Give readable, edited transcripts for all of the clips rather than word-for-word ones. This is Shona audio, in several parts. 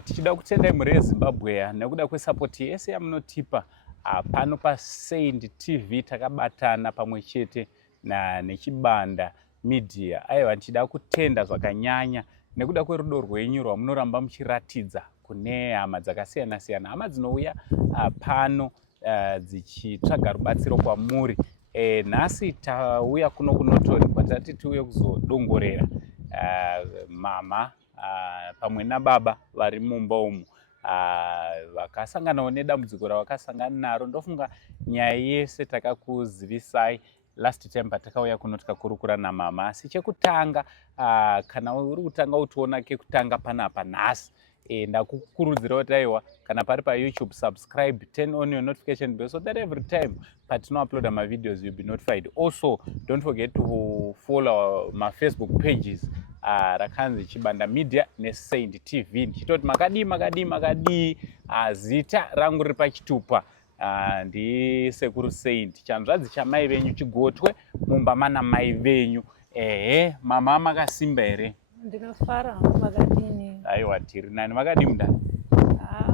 tichida kutendai mhuri yeZimbabwe nekuda kwesapoti yese yamunotipa pano paSaint TV takabatana pamwe chete nechibanda media. Aiwa, tichida kutenda zvakanyanya nekuda kwerudo rwenyu rwamunoramba muchiratidza kune hama dzakasiyana siyana, hama dzinouya pano dzichitsvaga rubatsiro kwamuri. Nhasi tauya kuno kuNotoni kwatati tiuye kuzodongorera mama pamwe nababa vari mumba umu vakasanganawo nedambudziko ravakasangana naro. Ndofunga nyaya yese takakuzivisai last time patakauya kuno tikakurukura namama. Asi chekutanga kana uri kutanga utiona kekutanga panapa nhasi, ndakukurudzira kuti aiwa kana pari paYouTube subscribe, turn on your notification bell so that every time patino upload my videos you'll be notified. Also don't forget to follow my Facebook pages rakanzi Chibanda Media neSaint TV. Ndichitoti makadi zita rangu riri pachitupa ndisekuru Saint, chanzvadzi chamai venyu Chigotwe, mumba mana mai venyu. Mama makasimba here? Ndinofara. Makadini? Aiwa, tiri nani. Makadi mundani?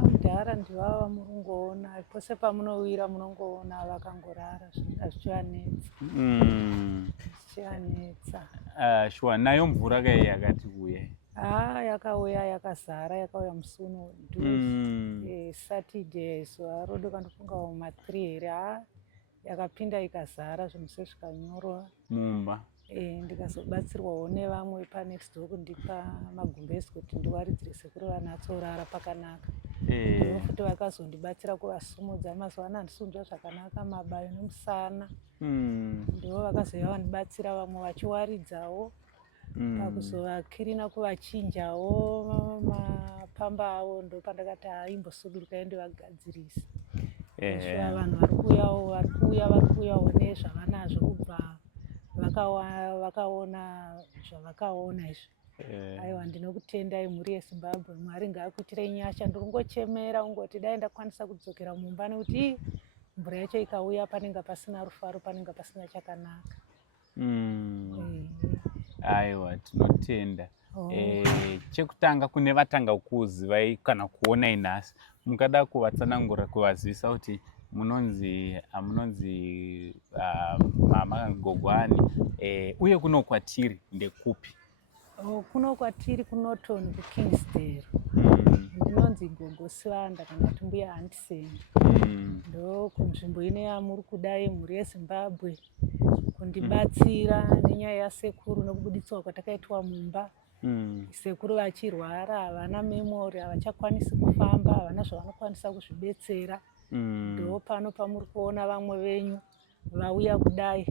Mudhara ndivava murungoona, pose pamunowira munongoona vakangorara, zvichivanetsa. Zvichivanetsa. Shuwa, nayo mvura kai yakati kuuya? Yakauya yakazara, yakauya musi uno Saturday, zuva rodo kandofunga ma3 here. Yakapinda ikazara zvinhu zvikanyorwa mumba. Ndikazobatsirwawo nevamwe panext door kundipa magumbezi kuti ndiwaridzire sekuru vanatsorara pakanaka. Ndivo futi vakazondibatsira kuvasumudza. Mazuva ano handisunzwa zvakanaka mabayo nemusana. Ndivo vakazoya vandibatsira, vamwe vachiwaridzawo pakuzovakirina, kuvachinjawo mapamba avo. Ndo pandakati imbosudurukai ndivagadzirisa. Vanhu varikuuyawo nezvavanazvo kubva vakaona zvavakaona izvi. Aiwa, ndinokutendai mhuri yeZimbabwe. Mwari ngaakuitirei nyasha. Ndokungochemera ungoti dai ndakwanisa kudzokera mumba, nekuti mvura yacho ikauya panenge pasina rufaro, panenge pasina chakanaka. Aiwa, tinotenda. Chekutanga kune vatanga kukuzivai kana kuonai nhasi, mungada kuvatsanangura, kuvazivisa kuti munonzi mama Gogwani, uye kuno kwatiri ndekupi? Kuno kwatiri kuNotoni, kuKingsdale. Ndinonzi Gogo Sivanda kana kuti mbuya Handiseni. Ndo kunzvimbo ine yamuri kudai mhuri yeZimbabwe, kundibatsira nenyaya yasekuru nokubuditswa kwatakaitwa mumba. Sekuru vachirwara, havana memori, havachakwanisi kufamba, havana zvavanokwanisa kuzvibetsera. Ndo pano pamuri kuona vamwe venyu vauya kudai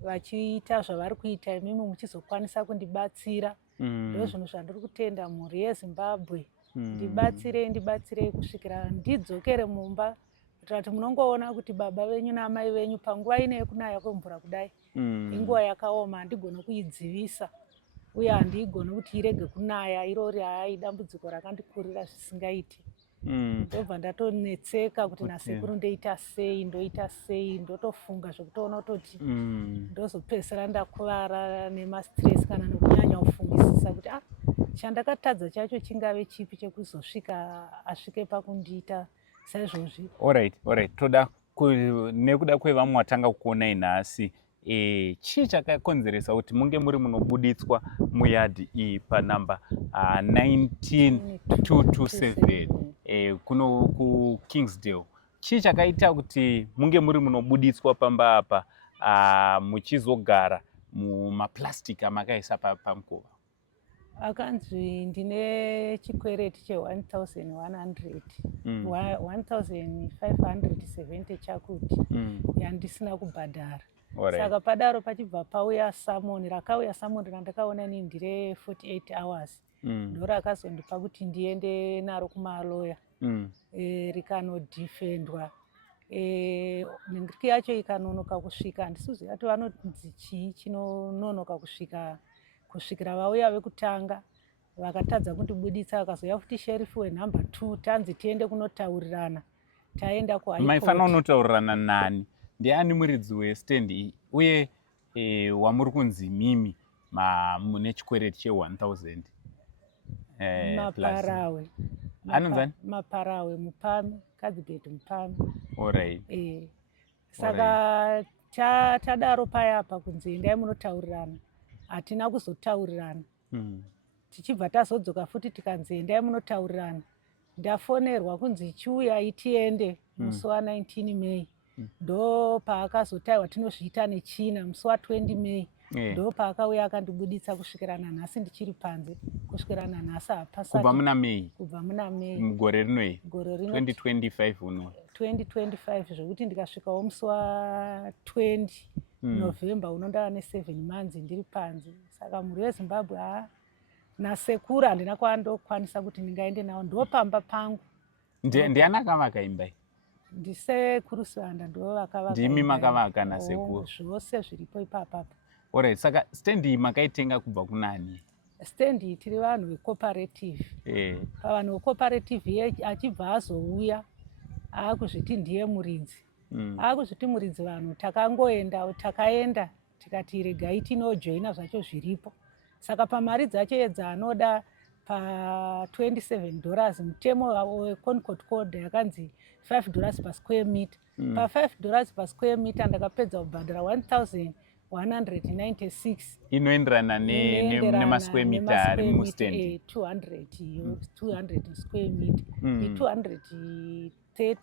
vachiita zvavari kuita, imimi muchizokwanisa kundibatsira. Ndo zvinhu zvandiri kutenda mhuri yeZimbabwe. Ndibatsirei kusvikira ndidzokere mumba, kuitira kuti munongoona kuti baba venyu namai venyu panguva ine yekunaya kwemvura kudai, inguva yakaoma, handigoni kuidzivisa uye handigoni kuti irege kunaya. Irori idambudziko rakandikurira zvisingaiti. Ndobva ndatonetseka kuti nasekuru ndoita sei, ndotofunga zvokutoona kutoti ndozopedzisira ndakuvara nemastress kana nekunyanya kufungisisa kuti chandakatadza chacho chingave chipi chekuzosvika asvike pakundiita saizvozvi. Alright. Toda nekuda kwevamwe watanga kuonai nhasi, chii chakakonzeresa kuti munge muri munobuditswa muyadhi iyi panamba 19227 kuno kuKingsdale? Chii chakaita kuti munge muri munobuditswa pamba apa muchizogara mumaplastic amakaisa pamukova? Akanzi ndine chikwereti che1100 1570 chakuti yandisina kubhadhara. Saka padaro pachibva pauya samoni, rakauya samoni randakaona inini ndire 48 hours. Ndo rakazondipa kuti ndiende naro kumaloya rikanodhifendwa. Nengiriki yacho ikanonoka kusvika, handisiziva kuti vanonzi chii chinononoka kusvikira vauya vekutanga vakatadza kundibuditsa, vakazoya futi sherifu wenhamba 2 tanzi tiende kunotaurirana. Taenda kuHigh Court. Maifanira kunotaurirana nani? Ndiani muridzi westand iyi? Uye wamuri kunzi mimi mune chikwereti che1000? Maparawe. Anonzani? Maparawe Mupami, Cuthbert Mupami. Alright. Saka tadaro payapa kunzi endai munotaurirana. Hatina kuzotaurirana. Tichibva tazodzoka futi tikanzi endai munotaurirana. Ndafonerwa kunzi chiuyai tiende musi wa19 Mei. Ndo paakazotaiwa tinozviita nechina musi wa20 Mei. Ndo paakauya akandibuditsa kusvikira nanhasi ndichiri panze. Kusvikira nanhasi hapasati. Kubva muna Mei. Kubva muna Mei. Mugore rino. Gore rino 2025 uno. 2025 zvokuti ndikasvikawo musi wa20 November unondava ne7 months ndiri panze. Saka mhuri weZimbabwe nasekuru handina kwandokwanisa kuti ndingaende nawo. Ndopamba pangu. Ndiani akavaka imba iyi? Ndisekuru Swanda ndo vakavaka. Ndimi makavaka nasekuru. Zvose zviripo ipapapo. Alright, saka stand iyi makaitenga kubva kunani? Stand iyi tiri vanhu vecooperative. Pavanhu vecooperative achibva azouya akuzviti ndiye muridzi. Akuzviti muridzi vanhu takaenda tikati regai tinojoina zvacho zviripo. Saka pamari dzacho dzaanoda pa$27 mutemo weConcord Code yakanzi $5 per square meter. Pa$5 per square meter ndakapedza kubhadhara 1,196. Inoenderana nemasquare meter ari mustand. 200 square meter. 230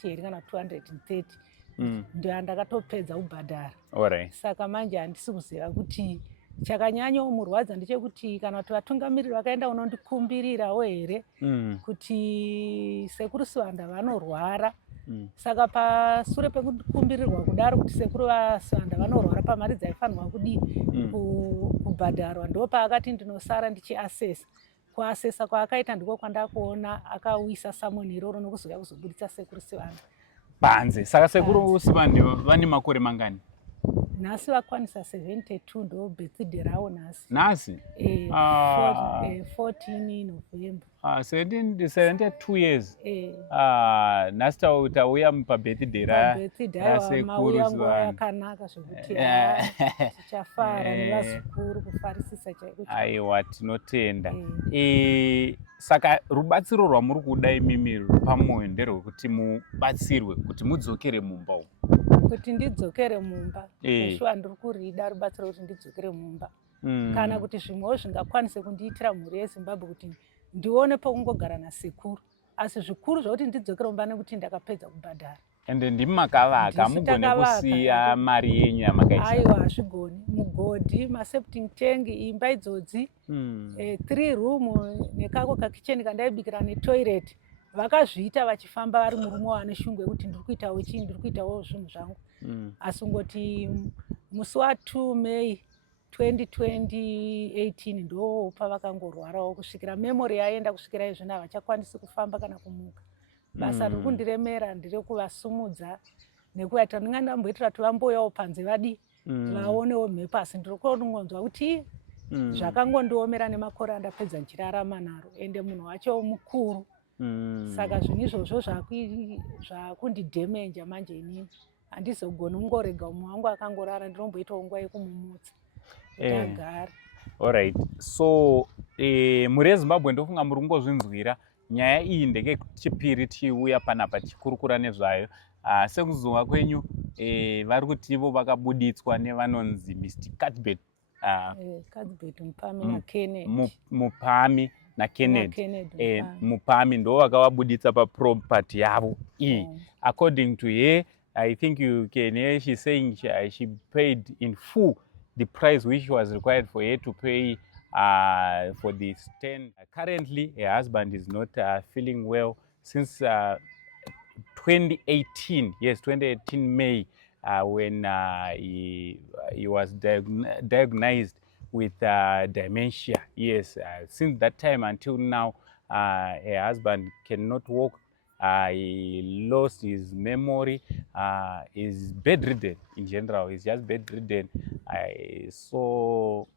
here kana 230. Ndio ndakatopedza kubhadhara. Alright. Saka manje handisi kuziva kuti chakanyanyomurwadza ndechekuti kana kuti vatungamiriri vakaenda unondikumbirirawo here kuti sekuru Swanda vanorwara. Saka pasure pekukumbirirwa kudaro kuti sekuru Swanda vanorwara pamari dzaifanirwa kudi kubhadharwa ndo paakati ndinosara ndichiasesa. Kuasesa kwaakaita ndiko kwandakuona akauisa samoni iroro nokuzouya kuzobuditsa sekuru Swanda panze. Saka sekuru Swanda vane makore mangani? Nhasi vakwanisa 72 ndo birthday ravo nhasi. Nhasi? 14 November. 72 years. Nhasi tauya pabirthday rasekuru nguva yakanaka zvokuti tichafara nevazukuru kufarisisa chaiko. Aiwa, tinotenda. Saka rubatsiro rwamuri kuda imimi pamwoyo nderwekuti mubatsirwe kuti mudzokere mumba umu. Kuti ndidzokere mumba. Shuwa ndiri kurida rubatsiro kuti ndidzokere mumba. Kana kuti zvimwewo zvingakwanise kundiitira mhuri yeZimbabwe kuti ndione pokungogara nasekuru. Asi zvikuru zvokuti ndidzokere mumba nekuti ndakapedza kubhadhara. Ende ndimi makavaka, hamugone kusiya mari yenyu yamakaisa. Aiwa, hazvigoni. Mugodhi, maseptic tank, imba idzodzi, 3 room nekako kakicheni kandaibikira netoilet. Vakazviita vachifamba vari murume wane shungu yekuti ndiri kuitawo chii, ndiri kuitawo zvinhu zvangu. Asi ngoti musi wa2 Mei 2018 ndo pavakangorwarawo kusvikira memory yaenda kusvikira izvino havachakwanisi kufamba kana kumuka. Basa riri kundiremera ndiri kuvasumudza nekuvaita ndingamboitira kuti vamboyawo panze vaonewo mhepo, asi ndiri kungonzwa kuti zvakangondiomera nemakore andapedza ndichirarama naro ende munhu wacho mukuru. Saka zvinhu izvozvo zvakundidhemenja manje inini handizogoni kungorega umwe wangu akangorara, ndinomboitawo nguva yekumumutsa kuti agare. Alright, so mhuri yeZimbabwe ndofunga muri kungozvinzwira nyaya iyi ndekechipiri tichiuya panapa tichikurukura nezvayo. Sekuzonga kwenyu vari kuti ivo vakabuditswa nevanonzi Mr. Cuthbert Mupami naKennedy. Mupami naKennedy. Mupami ndo vakavabuditsa paproperty yavo iyi. According to her, I think you can hear she's saying she paid in full the price which was required for her to pay for the stand. Currently, her husband is not feeling well since 2018. Yes, 2018 May, when he was diagnosed with dementia. Yes, since that time until now, her husband cannot walk. He lost his memory. He's bedridden in general. He's just bedridden. So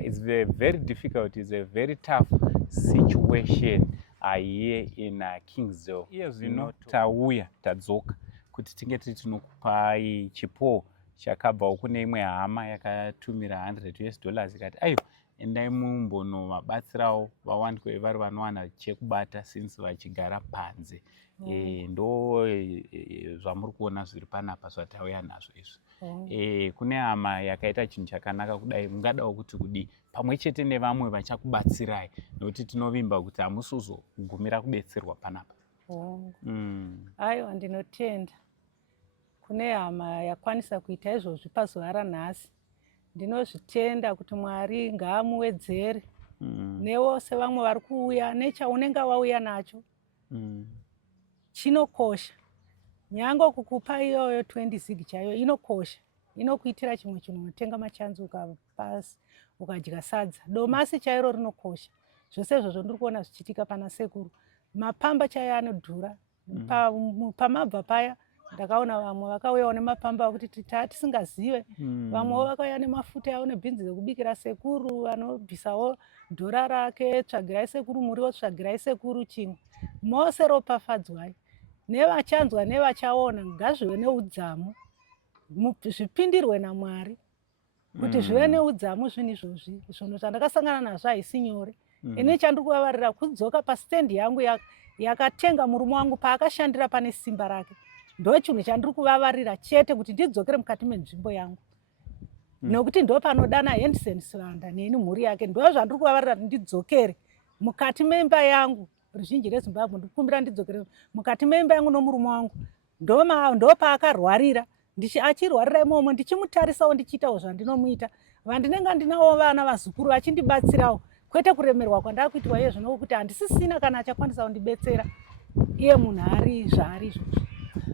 it's very difficult. It's a very tough situation here in Kingsdale. Yes, tauya tadzoka kuti tinge tinokupai chipo chakabva kune imwe hama yakatumira $100 ikati ayo endai mumbonovabatsirawo vawanikwe vari vanowana chekubata since vachigara panze. Ndo zvamuri kuona zviri panapa zvatauya nazvo izvi. Kune hama yakaita chinhu chakanaka kudai, mungadawo kuti kudii pamwe chete nevamwe vachakubatsirai, nokuti tinovimba kuti hamusizogumira kubetserwa panapa. Aiwa, ndinotenda. Kune hama yakwanisa kuita izvozvi pazuva ranhasi. Ndinozvitenda kuti Mwari ngaamuwedzere. Nevose vamwe vari kuuya nechaunenge wauya nacho. Chinokosha. Nyange kukupa iyoyo 20 zig chayo inokosha. Inokuitira chimwe chinhu, unotenga machanzi ukapasi ukadya sadza. Domasi chairo rinokosha. Zvose izvozvo ndiri kuona zvichiitika pana sekuru. Mapamba chaiyo anodhura. Pamabva paya ndakaona vamwe vakauyawo nemapamba okuti tisingazive. Vamwewo vakauya nemafuta avo nebhinzi dzekubikira sekuru, vanobvisawo dhora rake, tsvagirai sekuru muriwo, tsvagirai sekuru chimwe. Mose ropafadzwai. Nevachanzwa nevachaona ngazvive neudzamu. Zvipindirwe naMwari kuti zvive neudzamu zvinhu izvozvi. Zvinhu zvandakasangana nazvo haisi nyore. Ine chandiri kuvavarira kudzoka pastendi yangu yakatenga murume wangu paakashandira pane simba rake. Ndo chinhu chandiri kuvavarira chete kuti ndidzokere mukati menzvimbo yangu. Nokuti ndo panodana Henderson Sivanda neni mhuri yake. Ndo zvandiri kuvavarira kuti ndidzokere mukati memba yangu. Ruzhinji reZimbabwe ndikumbira ndidzokere mukati memba yangu nomurume wangu. Ndo paakarwarira. Achirwarira imomo ndichimutarisawo ndichiitawo zvandinomuita. Vandinenge ndinawo vana vazukuru vachindibatsirawo. Kwete kuremerwa kwandakuitwa iye zvino kuti handisisina kana achakwanisa kundibetsera. Iye munhu ari zvaari izvozvo.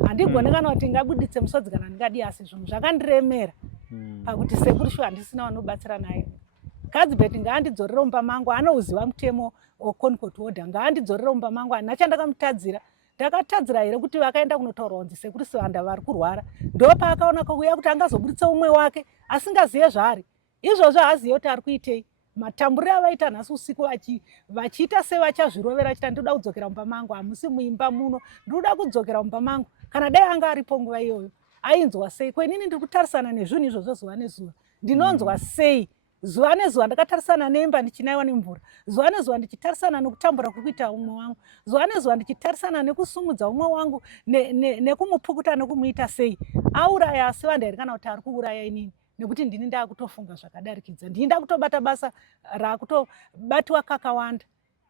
Handigone kana kuti ngabuditse musodzi kana ndingadi, asi zvinhu zvakandiremera pakuti sekuru shuwa handisina vanobatsira naye. Kadzibeti ngaandidzorere mumba mangu, anouziva mutemo weConcord order. Ngaandidzorere mumba mangu, handina chandakamutadzira. Ndakatadzira here kuti vakaenda kunotaura kunzi sekuru Sivanda vari kurwara. Ndo paakaona kuuya kuti angazobuditsa umwe wake asingaziye zvaari. Izvozvo haaziye kuti ari kuitei. Matamburiro avaita nhasi usiku vachiita sevachazvirovera achita ndoda kudzokera mumba mangu, hamusi muimba muno, ndoda kudzokera mumba mangu. Kana dai anga aripo nguva iyoyo ainzwa sei? Kwenini ndiri kutarisana nezvinhu izvozvo zuva nezuva. Ndinonzwa sei? Zuva nezuva ndakatarisana nemba ndichinaiwa nemvura. Zuva nezuva ndichitarisana nekutambura kukuita umwe wangu. Zuva nezuva ndichitarisana nekusumudza umwe wangu, nekumupukuta nekumuita sei? Auraya Sivanda here kana kuti ari kuuraya inini? Nekuti ndini ndakutofunga zvakadarikidza. Ndini ndakutobata basa rakutobatwa kakawanda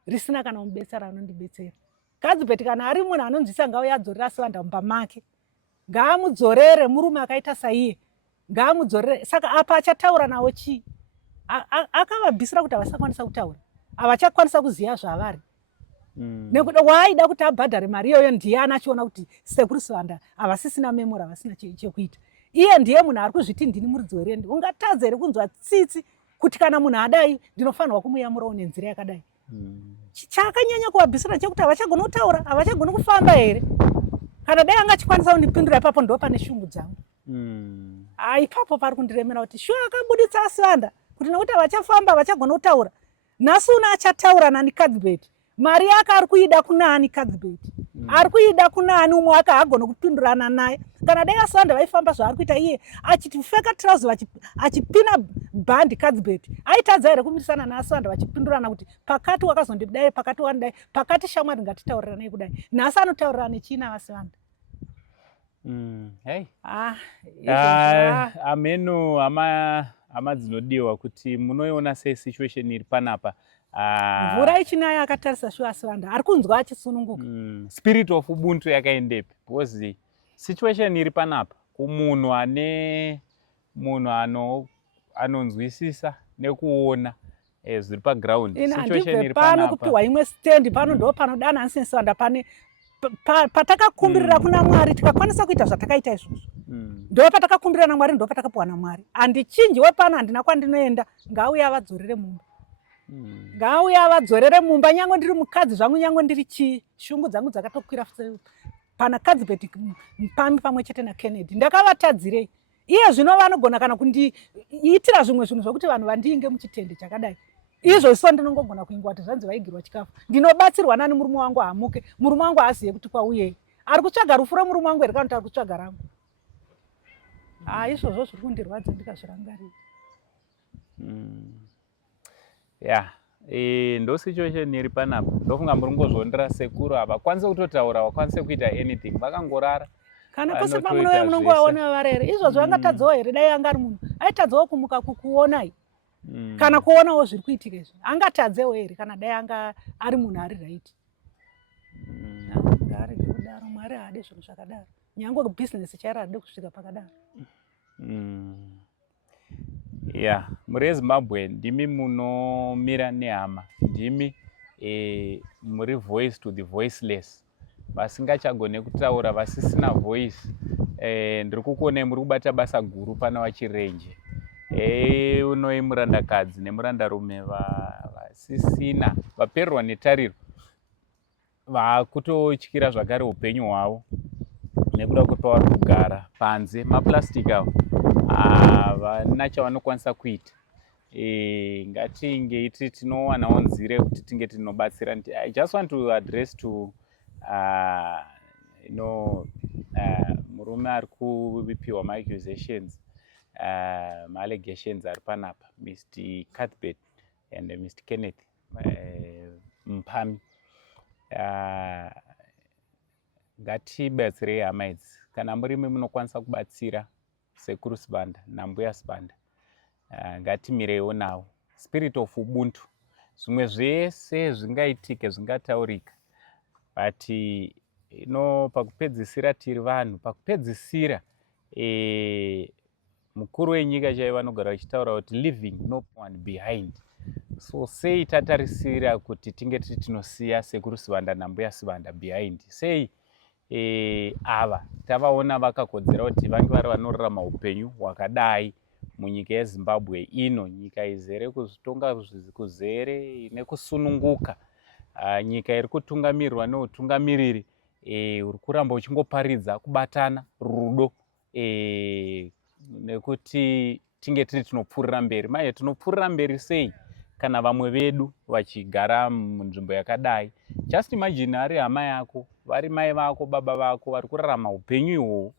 risina kana mubetsera anondibetsera. Kadzibeti kana ari munhu anonzwisa ngauya adzorera Sivanda mumba make. Ngaamudzorere murume akaita saiye. Ngaamudzorere. Saka apa achataura nawo chii? Akavabvisira kuti havasakwanisa kutaura. Havachakwanisa kuziva zvavari. Nekuti waaida kuti abhadhare mari iyoyo ndiye anachiona kuti sekuru Sivanda havasisina memori, havasina chekuita. Iye ndiye munhu ari kuzviti ndini muridzi werendi. Ungatadza here kunzwa tsitsi kuti kana munhu adai ndinofanirwa kumuyamurawo nenzira yakadai. Chakanyanya kuvabvisira chekuti havachagona kutaura, havachagona kufamba here. Kana dai angachikwanisa kundipindura ipapo ndo pane shungu dzangu. Ipapo pari kundiremera kuti shuwa akabuditsa Sivanda kuti nekuti havachafamba, havachagona kutaura. Nhasi una achataura nani Kadzibeti. Mari yake ari kuida kunani Kadzibeti. Ari kuida kunani umwe wake haagona kupindurana naye. Kana dai Sivanda vaifamba zvaari kuita iye achipfeka trouser achipina bhandi Kadzibeti. Aitadza here kumirisana naSivanda vachipindurana kuti pakati wakazondidai, pakati wandidai, pakati shamwari ngatitaurirane kudai. Nhasi anotaurira nechina vaSivanda. Hey. Ameno hama dzinodiwa kuti munoiona sei situation iri panapa. Mvura ichinaya akatarisa shuwa Sivanda ari kunzwa achisununguka. Spirit of ubuntu yakaendepi? Because situation iri panapa kumunhu anonzwisisa nekuona zviri paground. Situation iri panapa. Pano kupiwa imwe stand pano ndo panodana Anderson Sivanda pane patakakumbirira kuna Mwari tikakwanisa kuita zvatakaita izvozvo. Ndo patakakumbirira naMwari ndo patakapuwa naMwari. Handichinji wepano handina kwandinoenda, ngauya vadzorere mumba. Ngauya vadzorere mumba, nyange ndiri mukadzi zvangu, nyange ndiri chii, shungu dzangu dzakatokwira pana Kadzibeti Mupambi pamwe chete naKennedy. Ndakavatadzirei? Iye zvino vanogona kana kundiitira zvimwe zvinhu zvokuti vanhu vandiinge muchitende chakadai. Izvo iso ndinongogona kuingwa kuti zvanzi vaigirwa chikafu. Ndinobatsirwa nani murume wangu amuke. Murume wangu aziye kuti kwauyei. Ari kutsvaga rufu romurume wangu here kana kuti ari kutsvaga rangu? Izvozvo zviri kundirwadza ndikazvirangarira. ya ndo situation iri panapa. Ndofunga muri ngozvondera sekuru havakwanise kutotaura, vakwanise kuita anything, vakangorara. Kana pose pamunouya munongovaona varere izvozvo angatadzawo here dai anga ari munhu aitadzawo kumuka kukuonai kana kuonawo zviri kuitika izvi angatadzewo here kana dai anga ari munhu ari right. Ngarege kudaro, Mwari haade zvinhu zvakadaro, nyange bhizinesi chairo haade kusvika pakadaro. ya muri eZimbabwe ndimi munomira nehama, ndimi muri voice to the voiceless, vasingachagone kutaura, vasisina voice. Ndiri kukuonai muri kubata basa guru pana vachirenje. Unoi murandakadzi nemurandarume vasisina, vapererwa netariro, vakutotyira zvakare upenyu hwavo nekuda kwekuti pavari kugara panze, maplastic avo havana chavanokwanisa kuita. Ngatinge iti tinowanawo nzira yekuti tinge tinobatsira. I just want to address to murume ari kuvipiwa ma-accusations, ma-allegations ari panapa, Mr. Cuthbert and Mr. Kenneth Mpami. Ngatibatsirei hama idzi. Kana murimi munokwanisa kubatsira sekuru Sibanda nambuya Sibanda, ngatimireiwo navo. Spirit of ubuntu, zvimwe zvese zvingaitike zvingataurika, but pakupedzisira tiri vanhu. Pakupedzisira mukuru wenyika chaivo vanogara vachitaura kuti leaving no one behind. So sei tatarisira kuti tinge tinosiya sekuru Sibanda nambuya Sibanda behind? Sei ava tavaona vakakodzera kuti vange vari vanorarama upenyu hwakadai munyika yeZimbabwe ino, nyika izere kuzvitonga kuzere nekusununguka, nyika iri kutungamirirwa neutungamiriri uri kuramba uchingoparidza kubatana, rudo, nekuti tinge tiri tinopfuurira mberi. Maye tinopfuurira mberi sei kana vamwe vedu vachigara munzvimbo yakadai? Just imagine ari hama yako, vari mai vako, baba vako, vari kurarama upenyu ihwohwo.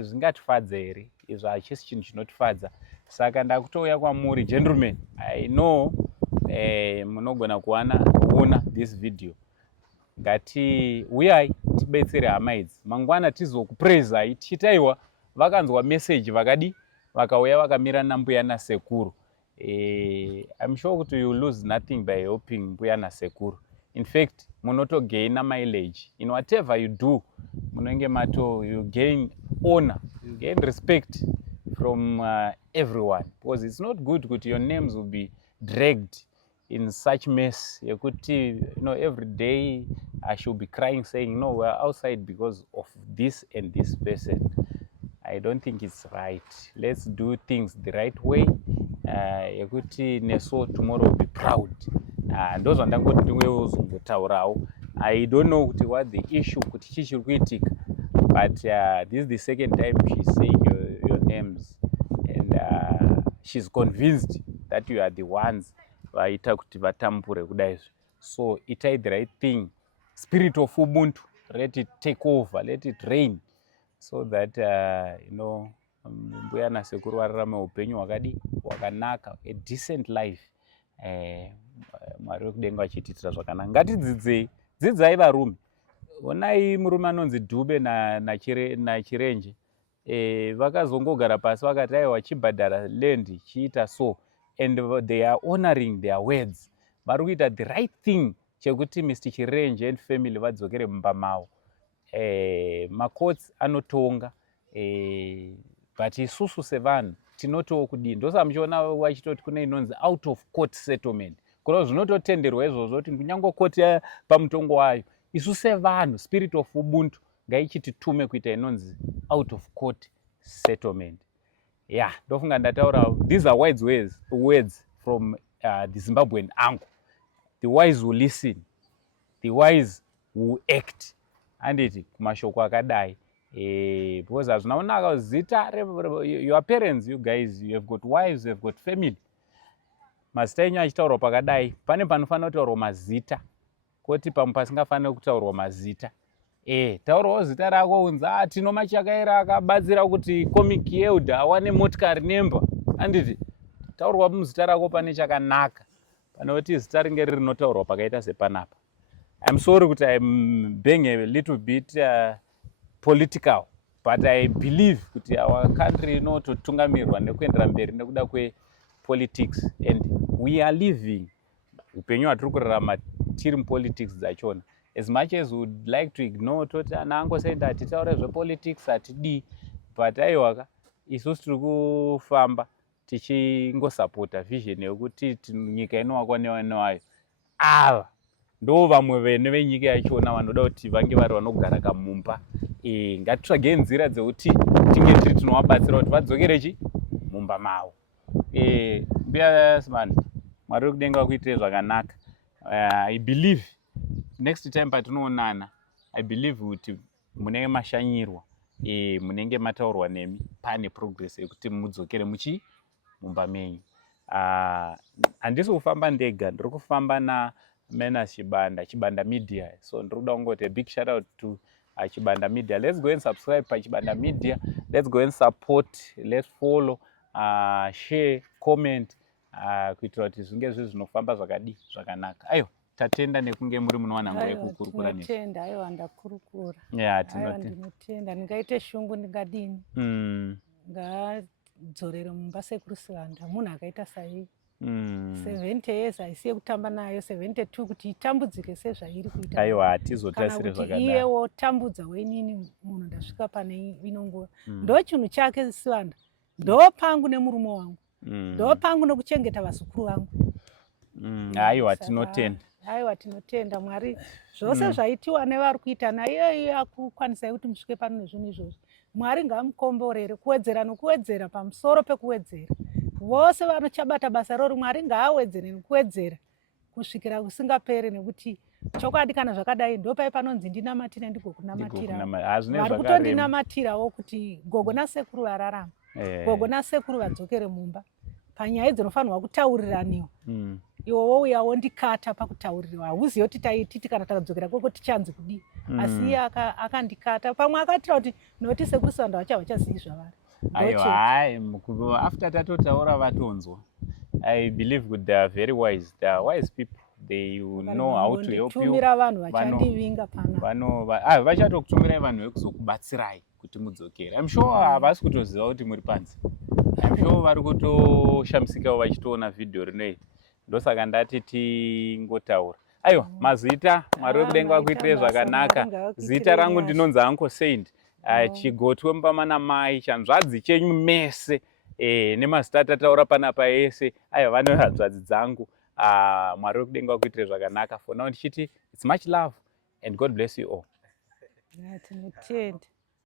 Zvingatifadza here? Izvo hachisi chinhu chinotifadza. Saka ndakutouya kwamuri, gentlemen, I know munogona kuona this video. Uyai tibetsere hama idzi, mangwana tizokupraisai tichitaiwa vakanzwa message vakadi vakauya vakamira nambuya nasekuru. I'm sure kuti you lose nothing by helping mbuya nasekuru. In fact, munotogaina mileage in whatever you do. Munenge you gain honor, you gain respect from everyone, because it's not good that your names will be dragged in such mess. Every day I should be crying saying, no, we're outside because of this and this person. I don't think it's right. Let's do things the right way. Neso tomorrow will be proud. Those are the I don't know what the issue could, but this is the second time she's saying your names, and she's convinced that you are the ones. So itai the right thing. Spirit of Ubuntu, let it take over, let it reign, so that mbuya nasekuru vararame upenyu hwakanaka, a decent life. Mwari wekudenga vachitiitira zvakanaka. Ngatidzidzai varume. Onai murume anonzi Dube naChirenje, vakazongogara pasi vakati aiwa chibhadhara land chiita so, and they are honoring their words. Vari kuita the right thing chekuti Mr. Chirenje and family vadzokere mumba mavo. Macourts anotonga, but isusu sevanhu tinotowo kudini. Ndosa muchiona vachitoti kune inonzi out of court settlement. Kuno zvinototenderwa izvozvo kuti kunyange koti pamutongo wayo, isu sevanhu, spirit of ubuntu ngaichititume kuita inonzi out of court settlement. Ndofunga ndataura. These are wise words from the Zimbabwean uncle. The wise will listen, the wise will act. Anditi kumashoko akadai, because hazvinaonaka zita your parents, you guys, you have got wives, you have got family. Mazita enyu achitaurwa pakadai, pane panofanira kutaurwa mazita, koti pamwe pasingafaniri kutaurwa mazita. Taurawo zita rako unzi tino machakaira akabatsira kuti comic yeuda awane motikari nemba. Anditi taurwa muzita rako pane chakanaka pane kuti zita ringe rinotaurwa pakaita sepanapa. I'm sorry kuti I'm being a little bit political, but I believe kuti our country inototungamirwa nekuendera mberi nekuda kwepolitics, and we are living upenyu hwatiri kurarama tiri mupolitics dzachona. As much as we would like to ignore toti ana angosaenda atitaure zvepolitics hatidii, but aiwaka isusu tiri kufamba tichingosapota vision yekuti nyika inovakwa newayo. Ava ndo vamwe vene venyika yachona vanoda kuti vange vari vanogara kamumba. Ngatitsvagei nzira dzekuti tinge tiri tinovabatsira kuti vadzokerechi mumba mavo. Mbuya Simani, Mwari wekudenga vakuitire zvakanaka. I believe next time patinoonana, I believe kuti munenge mashanyirwa, munenge mataurwa nemi pane progress yekuti mudzokere mumba menyu. Handisi kufamba ndega, ndiri kufamba na Menas Chibanda Media. So ndiri kuda kungoti a big shout out to Chibanda Media. Let's go and subscribe pa Chibanda Media. Let's go and support, let's follow, share, comment, kuitira kuti zvinge zvinofamba zvakanaka. Ayo, tatenda nekunge muri munowana nguva yekukurukura nesu. Tinotenda, aiwa ndakurukura. Yeah, tinotenda. Ndinotenda, ndingaite shungu ndingadini. Ngadzorere mumba sekuru Sivanda, munhu akaita saii. 70 years aisiye kutamba nayo, 72 kuti itambudzike sezvairi kuita. Aiwa, hatizotarisire zvakadaro. Kana kuti iyewo tambudza wenini munhu ndasvika pane inonguva. Ndo chinhu chake Sivanda. Ndo pangu nemurume wangu. Ndo pangu nekuchengeta vazukuru vangu. Aiwa, tinotenda. Aiwa, tinotenda Mwari. Zvose zvaitiwa nevari kuita naye akukwanisa kuti musvike pano nezvinhu izvozvo. Mwari ngamukomborere kuwedzera nokuwedzera pamusoro pekuwedzera. Vose vanochabata basa rori Mwari ngaawedzere nekuwedzera kusvikira kusingaperi, nekuti chokwadi kana zvakadai ndo pai panonzi ndinamatira ndigokunamatira. Vari kutondinamatirawo kuti gogo nasekuru vararama, gogo nasekuru vadzokere mumba. Panyaya dzinofanirwa kutauriraniwa, iwowo uyawo ndikata pakutaurirwa. Hauzivi kuti taititi kana takadzokera kweko tichanzi kudii, asi iye akandikata. Pamwe akatira kuti noti sekuru Sivanda vachazivi zvavari. Aiwa, after tatotaura vatonzwa. I believe that they are very wise. They are wise people. They know how to help you. Vanhu vachandivinga pana. Vachatokutumirai vanhu vekuzokubatsirai kuti mudzokere. I'm sure havasi kutoziva kuti muri panze. I'm sure vari kutoshamisikawo vachitoona video rinoita. Ndosaka ndati tingotaura. Aiwa, mazita, Mwari wekudenga vakuitire zvakanaka. Zita rangu ndinonzi Uncle Saint. Chigotwe mubaba namai, chanzvadzi chenyu mese, nemazita atataura panapa ese. Aiwa, vane hanzvadzi dzangu. Mwari wekudenga vakuitire zvakanaka. For now ndichiti it's much love and God bless you all. Tinotenda.